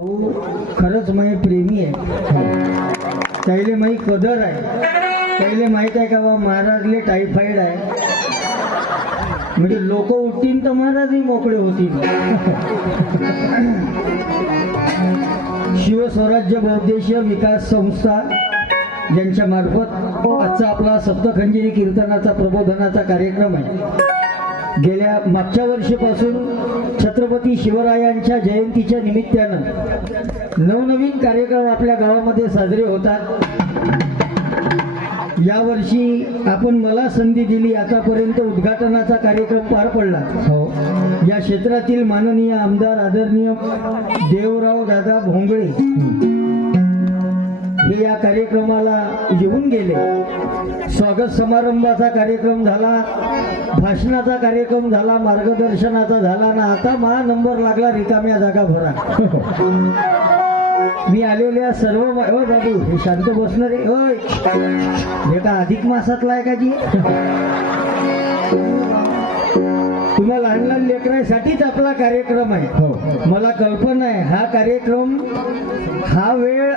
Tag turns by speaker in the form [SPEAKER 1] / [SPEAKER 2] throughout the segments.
[SPEAKER 1] हो, खरंच माही प्रेमी आहे. त्याले माई कदर आहे. त्याले माहीत आहे का बा महाराजले टायफॉइड आहे. म्हणजे लोक उठतील तर महाराजही मोकळे होतील. शिवस्वराज्य बौद्धेशीय विकास संस्था यांच्या मार्फत आजचा आपला सप्तखंजिरी कीर्तनाचा प्रबोधनाचा कार्यक्रम आहे. गेल्या मागच्या वर्षीपासून छत्रपती शिवरायांच्या जयंतीच्या निमित्तानं नवनवीन कार्यक्रम आपल्या गावामध्ये साजरे होतात. यावर्षी आपण मला संधी दिली आतापर्यंत उद्घाटनाचा कार्यक्रम पार पडला. हो. या क्षेत्रातील माननीय आमदार आदरणीय देवराव दादा भोंगळे हे या कार्यक्रमाला येऊन गेले. स्वागत समारंभाचा कार्यक्रम झाला भाषणाचा कार्यक्रम झाला मार्गदर्शनाचा झाला ना आता मा नंबर लागला रिकाम्या जागा भरा. मी आलेल्या सर्व ओ बाबू हे शांत बसणार रे होय हे का अधिक मासातला आहे का जी? तुम्हा लहान लहान लेकरांसाठीच आपला कार्यक्रम आहे. मला कल्पना आहे हा कार्यक्रम हा वेळ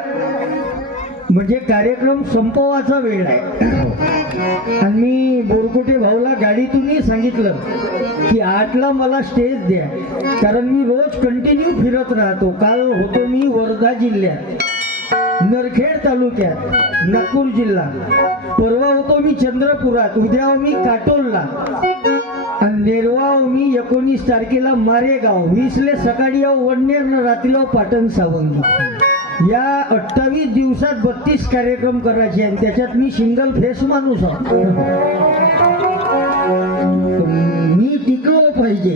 [SPEAKER 1] म्हणजे कार्यक्रम संपवाचा वेळ आहे. आणि मी बोरकुटे भाऊला गाडीतूनही सांगितलं की आठला मला स्टेज द्या. कारण मी रोज कंटिन्यू फिरत राहतो. काल होतो मी वर्धा जिल्ह्यात. नरखेड तालुक्यात नागपूर जिल्हा. परवा होतो मी चंद्रपुरात. उद्या मी काटोलला. आणि नेरवा मी एकोणीस तारखेला मारेगाव. वीसले सकाळी याव वडनेर रात्रीला पाटण सावंगी. या अठ्ठावीस दिवसात बत्तीस कार्यक्रम करायचे आणि त्याच्यात मी सिंगल फेस माणूस मी टिकलो पाहिजे.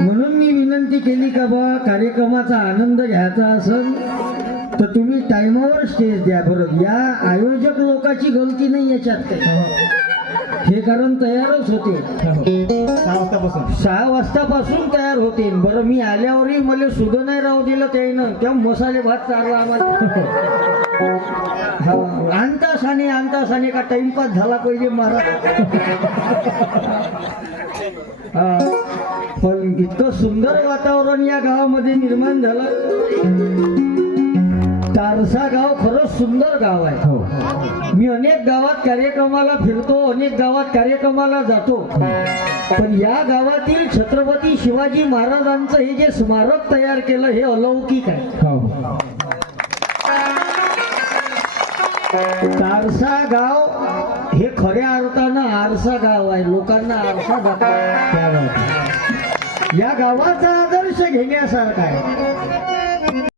[SPEAKER 1] म्हणून मी विनंती केली का बा कार्यक्रमाचा आनंद घ्यायचा असेल तर तुम्ही टायमावर स्टेज द्या बरं. या आयोजक लोकांची गलती नाही याच्यात. काही हे कारण तयारच होते.
[SPEAKER 2] सहा वाजतापासून.
[SPEAKER 1] सहा वाजतापासून तयार होते. बरं मी आल्यावरही मला सुद्धा नाही राहू दिलं त्यानं त्या मसाले भात चालला आम्हाला. आणतासाने आणतासाने का टाइमपास झाला पाहिजे महाराज पण इतकं सुंदर वातावरण या गावामध्ये निर्माण झालं. तारसा गाव खरंच सुंदर गाव आहे.
[SPEAKER 2] हो.
[SPEAKER 1] मी अनेक गावात कार्यक्रमाला फिरतो अनेक गावात कार्यक्रमाला जातो. पण या गावातील छत्रपती शिवाजी महाराजांचं हे जे स्मारक तयार केलं हे अलौकिक आहे.
[SPEAKER 2] हो.
[SPEAKER 1] तारसा गाव हे खऱ्या अर्थानं आरसा गाव आहे. लोकांना आरसा दाखवा. या गावाचा आदर्श घेण्यासारखा आहे.